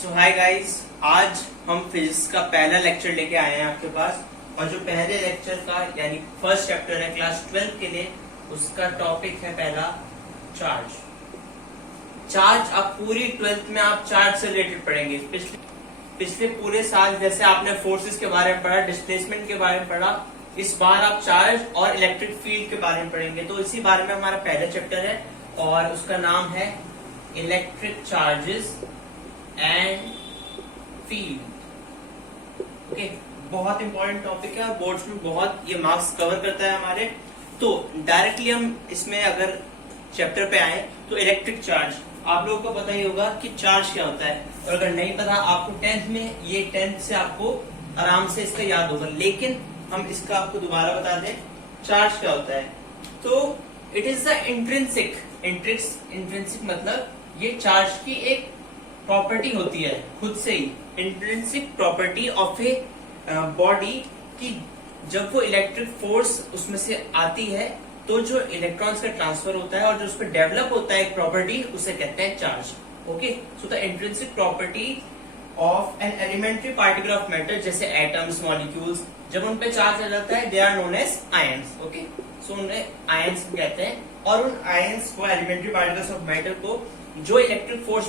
सो hi guys, आज हम physics का पहला लेक्चर लेके आए हैं आपके पास। और जो पहले लेक्चर का यानी फर्स्ट चैप्टर है क्लास 12 के लिए, उसका टॉपिक है पहला चार्ज। चार्ज आप पूरी 12th में आप चार्ज से रिलेटेड पढ़ेंगे। पिछले पूरे साल जैसे आपने फोर्सेस के बारे में पढ़ा, डिस्प्लेसमेंट के बारे में पढ़ा, इस बार आप चार्ज और इलेक्ट्रिक फील्ड के बारे में पढ़ेंगे। तो इसी बारे में हमारा पहला चैप्टर है और उसका नाम है electric charges and field. Okay, बहुत इंपॉर्टेंट टॉपिक है और बोर्ड्स में बहुत ये मार्क्स कवर करता है हमारे। तो डायरेक्टली हम इसमें अगर चैप्टर पे आए तो इलेक्ट्रिक चार्ज आप लोगों को पता ही होगा कि चार्ज क्या होता है, और अगर नहीं पता आपको 10th में ये 10th से आपको आराम से इसका याद होगा, लेकिन हम इसका आपको दोबारा बता दें चार्ज क्या होता है। तो इट इज द इंट्रिंसिक मतलब ये चार्ज की एक प्रॉपर्टी होती है खुद से ही, intrinsic property of a body की जब वो इलेक्ट्रिक फोर्स उसमें से आती है तो जो इलेक्ट्रॉन्स का ट्रांसफर होता है और जो उस पर डेवलप होता है एक प्रॉपर्टी, उसे कहते हैं charge. Okay, so the intrinsic property of an elementary particle of matter जैसे एटम्स, मॉलिक्यूल्स, जब उन पे चार्ज आ जाता है they are known as ions. Okay, so उन्हें आयंस कहते हैं। और उन आयंस को, एलिमेंट्री पार्टिकल्स ऑफ मैटर को जो इलेक्ट्रिक फोर्स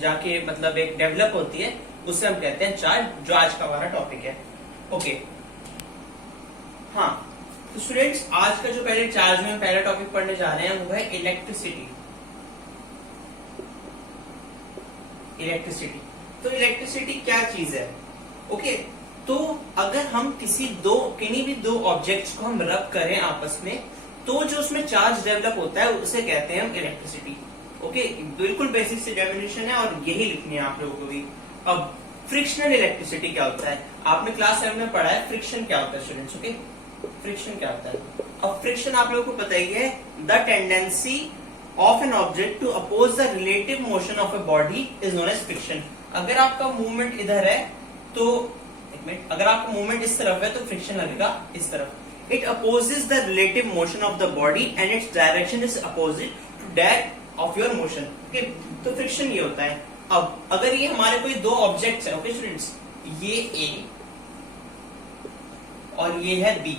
जाके मतलब एक डेवलप होती है, उसे हम कहते हैं चार्ज, जो आज का हमारा टॉपिक है। ओके, हाँ, तो स्टूडेंट्स आज का जो पहले चार्ज में पहला टॉपिक पढ़ने जा रहे हैं वो है इलेक्ट्रिसिटी। तो इलेक्ट्रिसिटी क्या चीज है? ओके, तो अगर हम किन्हीं भी दो ऑब्जेक्ट्स को हम रब करें आपस में, तो जो उसमें चार्ज डेवलप होता है उसे कहते हैं हम इलेक्ट्रिसिटी। ओके, बिल्कुल बेसिक सी डेफिनेशन है और यही लिखनी है आप लोगों को भी। अब फ्रिक्शनल इलेक्ट्रिसिटी क्या होता है? आपने क्लास 7 में पढ़ा है फ्रिक्शन क्या होता है स्टूडेंट्स। ओके, फ्रिक्शन क्या होता है? अब फ्रिक्शन आप लोगों को पता ही है, the tendency of an object to oppose the relative motion of a body is known as friction. अगर आपका मूवमेंट इधर है तो एक मिनट, अगर आपका मूवमेंट इस तरफ है तो फ्रिक्शन लगेगा इस तरफ। It opposes the relative motion of the body and its direction is opposite to that of your motion. Okay, तो फ्रिक्शन ये होता है। अब अगर ये हमारे कोई दो ऑब्जेक्ट्स है, ओके स्टूडेंट्स, ये ए और ये है बी,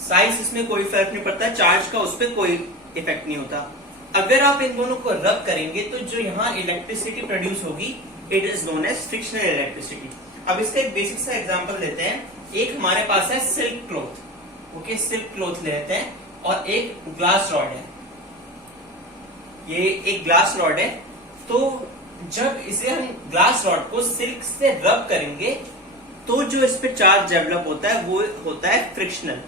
साइज इसमें कोई फर्क नहीं पड़ता, चार्ज का उस पर कोई इफेक्ट नहीं होता। अगर आप इन दोनों को रब करेंगे तो जो यहाँ इलेक्ट्रिसिटी प्रोड्यूस होगी it is known as frictional electricity. अब इसका एक बेसिक सा एग्जांपल लेते हैं। एक हमारे पास है silk cloth. Okay, silk cloth लेते हैं और एक ग्लास रॉड है। ये एक ग्लास रॉड है, तो जब इसे हम ग्लास रॉड को सिल्क से रब करेंगे तो जो इस पे चार्ज डेवलप होता है वो होता है फ्रिक्शनल।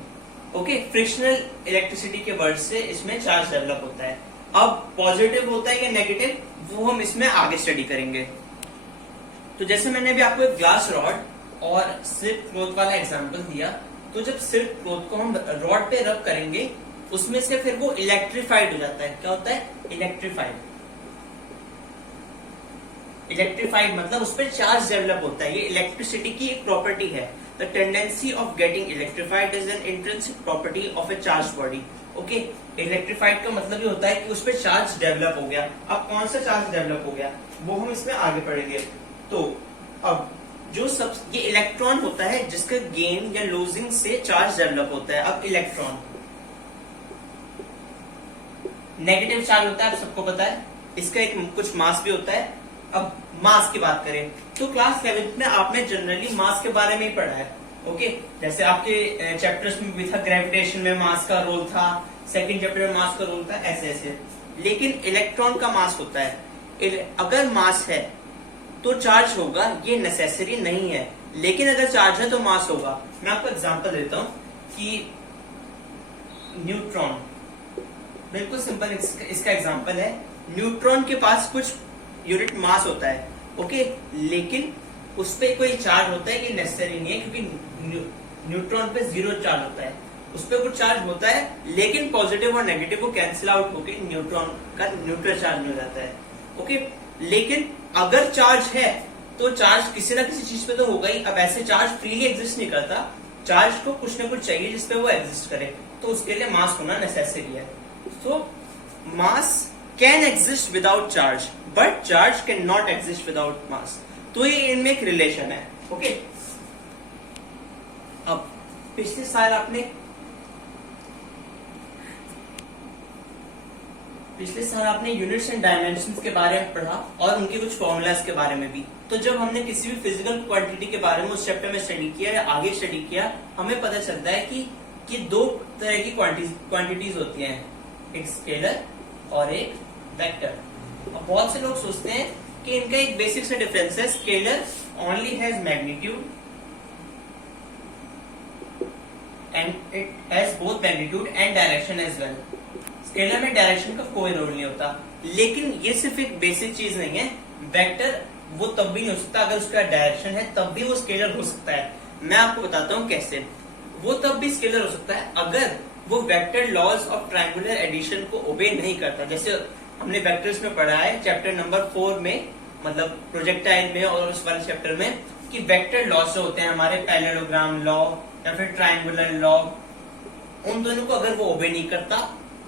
ओके, फ्रिक्शनल इलेक्ट्रिसिटी के वर्ड से इसमें चार्ज डेवलप होता है। अब पॉजिटिव होता है या नेगेटिव, वो हम इसमें आगे स्टडी करेंगे। तो जैसे मैंने अभी आपको एक ग्लास रॉड और सिल्क क्लॉथ वाला एग्जांपल दिया, तो जब सिल्क क्लॉथ को हम रॉड पे रब करेंगे उसमें से फिर वो इलेक्ट्रीफाइड हो जाता है। क्या होता है? इलेक्ट्रीफाइड मतलब उस पर चार्ज डेवलप होता है। ये इलेक्ट्रिसिटी की एक प्रॉपर्टी है। The tendency of getting electrified is an intrinsic property of A charge body. Okay, electrified का मतलब ये होता है कि उस पर चार्ज डेवलप हो गया। अब कौन सा चार्ज डेवलप हो गया वो हम इसमें आगे पढ़ेंगे। तो अब जो ये इलेक्ट्रॉन होता है जिसका गेन या लूजिंग से चार्ज डेवलप होता है। अब इलेक्ट्रॉन नेगेटिव चार्ज होता है, आप सबको पता है, इसका एक कुछ मास भी होता है। अब मास की बात करें तो क्लास 11th में आपने जनरली मास के बारे में ही पढ़ा है। ओके, जैसे आपके चैप्टर्स में भी था, ग्रेविटेशन में मास का रोल था, सेकंड चैप्टर में मास का रोल था, ऐसे ऐसे। लेकिन इलेक्ट्रॉन का मास होता है। अगर मास है तो चार्ज होगा, ये नेसेसरी नहीं है, लेकिन अगर चार्ज है तो मास होगा। मैं आपको एग्जांपल देता हूं कि न्यूट्रॉन, बिल्कुल सिंपल इसका एग्जांपल है। न्यूट्रॉन के पास कुछ यूनिट मास होता है, ओके, लेकिन उस पर कोई चार्ज होता है, ये नेसेसरी नहीं है, क्योंकि न्यूट्रॉन पे जीरो चार्ज होता है। उस पर कुछ चार्ज होता है, लेकिन पॉजिटिव और नेगेटिव को कैंसिल आउट होकर न्यूट्रॉन का न्यूट्रल चार्ज मिल जाता है। ओके, लेकिन अगर चार्ज है तो चार्ज किसी ना किसी चीज पे तो होगा ही। अब ऐसे चार्ज फ्रीली एग्जिस्ट नहीं करता, चार्ज को कुछ ना कुछ चाहिए जिसपे वो एग्जिस्ट करे, तो उसके लिए मास होना नेसेसरी है। तो mass can exist without charge but charge can not exist without mass. तो ये इनमें एक रिलेशन है। ओके, अब पिछले साल आपने यूनिट्स एंड डायमेंशंस के बारे में पढ़ा और उनके कुछ फॉर्मूलाज के बारे में भी। तो जब हमने किसी भी फिजिकल क्वांटिटी के बारे में उस चैप्टर में स्टडी किया या आगे स्टडी किया, हमें पता चलता है कि दो तरह की क्वांटिटीज होती हैं, एक स्केलर और एक वेक्टर। अब बहुत से लोग सोचते हैं कि इनका एक बेसिक से डिफरेंस है, scalar only has magnitude and it has both magnitude and direction as well. Scalar में डायरेक्शन का कोई रोल नहीं होता, लेकिन ये सिर्फ एक बेसिक चीज नहीं है। वेक्टर वो तब भी नहीं हो सकता अगर उसका डायरेक्शन है, तब भी वो स्केलर हो सकता है। मैं आपको बताता हूँ कैसे। वो तब भी स्केलर हो सकता है अगर वो vector laws of triangular addition को ओबे नहीं करता। जैसे हमने वेक्टर्स में पढ़ा है चैप्टर नंबर 4 में, मतलब प्रोजेक्टाइल में और उस वाले चैप्टर में, कि वेक्टर लॉज जो होते हैं हमारे पैरेललोग्राम लॉ या फिर ट्रायंगुलर लॉ, उन दोनों को अगर वो ओबे नहीं करता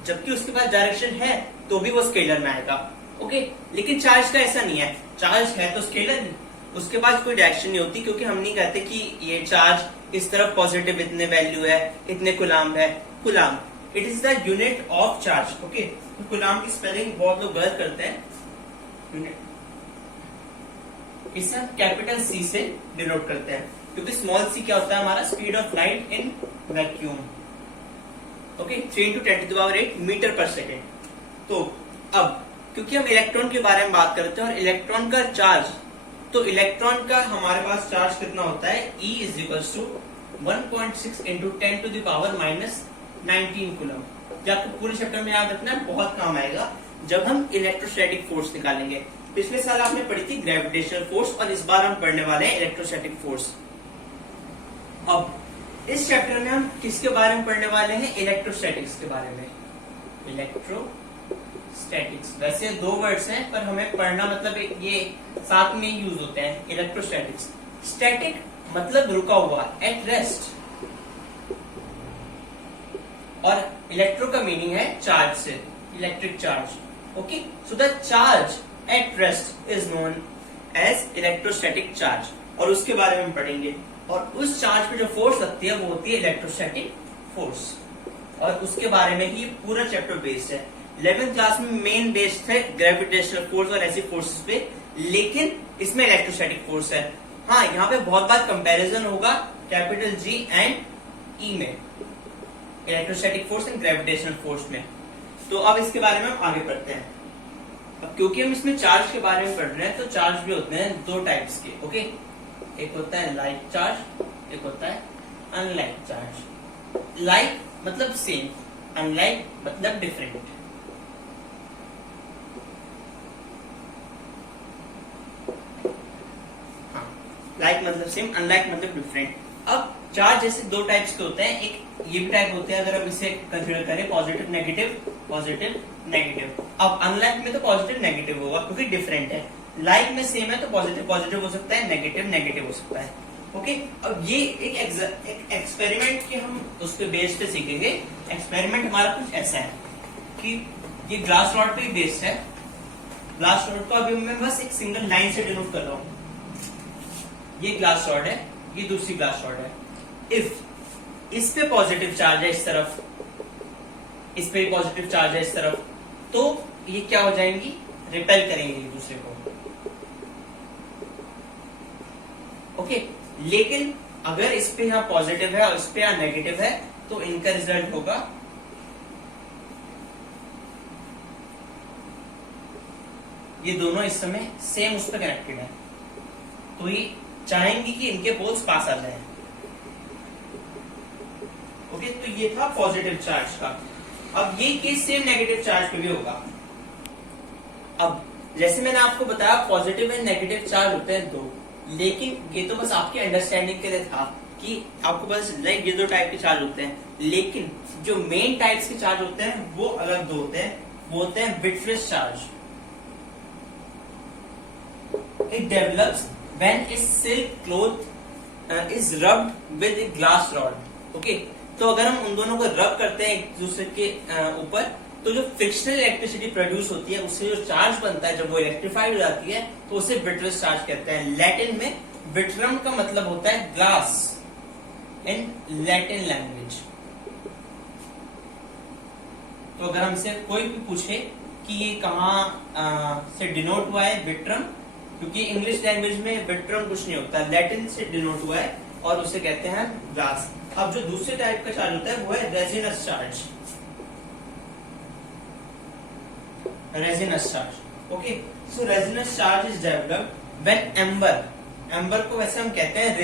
जबकि उसके पास डायरेक्शन है तो भी वो स्केलर में आएगा। ओके, लेकिन चार्ज का ऐसा नहीं है। चार्ज है तो स्केलर नहीं, उसके पास कोई डायरेक्शन नहीं होती, क्योंकि हम नहीं कहते कि ये चार्ज इस तरफ पॉजिटिव इतने वैल्यू है, इतने कुलाम्ब है। Coulomb it is the unit of charge. Okay, तो कुलाम्ब की स्पेलिंग बहुत लोग गलत करते हैं। यूनिट इसे हम कैपिटल सी से डिनोट करते हैं, क्योंकि स्मॉल सी क्या होता है हमारा, speed of light in vacuum. Okay, 3 × 10⁸ metre पर सेकेंड। तो अब क्योंकि हम इलेक्ट्रॉन के बारे में बात करते हैं और इलेक्ट्रॉन का चार्ज, तो इलेक्ट्रॉन का हमारे पास चार्ज कितना होता है, E = 1.6 × 10⁻⁻19 कूलम। जो आपको पूरे चैप्टर में याद रखना है, बहुत काम आएगा जब हम इलेक्ट्रोस्टैटिक फोर्स निकालेंगे। पिछले साल आपने पढ़ी थी ग्रेविटेशनल फोर्स और इस बार हम पढ़ने वाले हैं इलेक्ट्रोस्टैटिक फोर्स। अब इस चैप्टर में हम किसके बारे में पढ़ने वाले हैं, इलेक्ट्रोस्टैटिक्स के बारे में। इलेक्ट्रोस्टैटिक्स वैसे दो वर्ड्स हैं, पर हमें पढ़ना मतलब ये साथ में यूज होते हैं। इलेक्ट्रोस्टैटिक्स, स्टैटिक मतलब रुका हुआ, एट रेस्ट, और इलेक्ट्रो का मीनिंग है चार्ज से, electric charge. Okay, so the charge at rest is known as electrostatic charge, और उसके बारे में हम पढ़ेंगे। और उस चार्ज पे जो फोर्स लगती है वो होती है इलेक्ट्रोस्टैटिक फोर्स, और उसके बारे में ही पूरा चैप्टर बेस्ड है। 11th क्लास में मेन बेस्ड है ग्रेविटेशनल फोर्स और ऐसी फोर्सेस पे, लेकिन इसमें इलेक्ट्रोस्टैटिक फोर्स है। हाँ, यहाँ पे बहुत बार कंपैरिजन होगा कैपिटल G एंड E में, electrostatic force and gravitational force में। तो अब इसके बारे में हम आगे पढ़ते हैं। अब क्योंकि हम इसमें चार्ज के बारे में पढ़ रहे हैं, तो चार्ज भी होते हैं दो टाइप्स के। ओके, एक होता है लाइक चार्ज, एक होता है अनलाइक चार्ज। लाइक मतलब सेम, अनलाइक मतलब डिफरेंट। हाँ, लाइक मतलब सेम, अनलाइक मतलब डिफरेंट। अब चार्ज जैसे दो टाइप्स के होते हैं, एक ये भी टाइप होते हैं, अगर हम इसे कंसीडर करें पॉजिटिव नेगेटिव, पॉजिटिव नेगेटिव। अब अनलाइक में तो पॉजिटिव नेगेटिव होगा क्योंकि डिफरेंट है। लाइक में सेम है तो पॉजिटिव पॉजिटिव हो सकता है, नेगेटिव नेगेटिव हो सकता है। ओके, अब ये एक एक्सपेरिमेंट के हम उसके बेस पे सीखेंगे। एक्सपेरिमेंट हमारा कुछ ऐसा है कि ये ग्लास रॉड पे बेस्ड है। ग्लास रॉड को अभी मैं बस एक सिंगल लाइन से डिनोट कर रहा हूं। ये ग्लास रॉड है, ये दूसरी ग्लास रॉड है। इफ इस पे पॉजिटिव चार्ज है इस तरफ, इस पे पॉजिटिव चार्ज है इस तरफ, तो ये क्या हो जाएंगी, रिपेल करेंगे एक दूसरे को। ओके, लेकिन अगर इस पे यहाँ पॉजिटिव है और इस पे यहाँ नेगेटिव है, तो इनका रिजल्ट होगा ये दोनों इस समय सेम उस पर कनेक्टेड है, तो ये चाहेंगे कि इनके पोल्स पास आ जाए। ओके, तो ये था पॉजिटिव चार्ज का। अब ये केस सेम नेगेटिव चार्ज पे भी होगा। अब जैसे मैंने आपको बताया पॉजिटिव एंड नेगेटिव चार्ज होते हैं दो, लेकिन ये तो बस आपके अंडरस्टैंडिंग के लिए था कि आपको बस लाइक ये दो टाइप के चार्ज होते हैं, लेकिन जो मेन टाइप्स के चार्ज होते हैं वो अलग दो होते हैं। वो होते हैं vitreous charge. It develops when A silk cloth is rubbed with a glass rod. Okay, तो अगर हम उन दोनों को रब करते हैं एक दूसरे के ऊपर, तो जो फ्रिक्शनल इलेक्ट्रिसिटी प्रोड्यूस होती है उससे जो चार्ज बनता है जब वो इलेक्ट्रीफाइड हो जाती है तो उसे विट्रस चार्ज कहते हैं। लैटिन में विट्रम का मतलब होता है ग्लास इन लैटिन लैंग्वेज। तो अगर हमसे कोई भी पूछे कि ये कहाँ से डिनोट हुआ है विट्रम, क्योंकि इंग्लिश लैंग्वेज में विट्रम कुछ नहीं होता, लैटिन से डिनोट हुआ है और उसे कहते हैं ग्लास। अब जो दूसरे टाइप का चार्ज होता है वो है resinous charge. Resinous charge, okay. So resinous charge is developed when amber को वैसे हम कहते हैं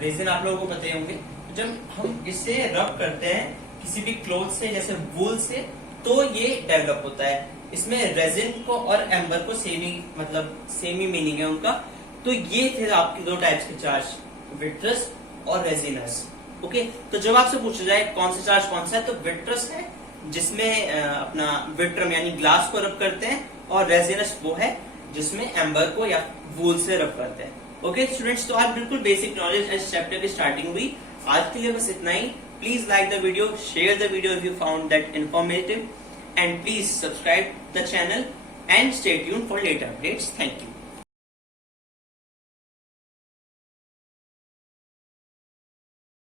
रेजिन आप लोगों को पता ही होंगे। जब हम इसे रब करते हैं किसी भी क्लोथ से जैसे वूल से तो ये डेवलप होता है। इसमें रेजिन को और एम्बर को सेम ही मीनिंग है उनका। तो ये थे आपके दो टाइप्स के चार्ज, विट्रस और रेजिनस, ओके। तो जब आपसे पूछा जाए कौन सा चार्ज कौन सा है तो विट्रस है जिसमें अपना विट्रम यानी ग्लास को रब करते हैं, और रेजिनस वो है जिसमें एम्बर को या वूल से रब करते हैं। ओके स्टूडेंट्स, तो आज बिल्कुल बेसिक नॉलेज इस चैप्टर की स्टार्टिंग हुई। आज के लिए बस इतना ही। Please like the video, share the video if you found that informative, and please subscribe the channel and stay tuned for later updates. Thank you.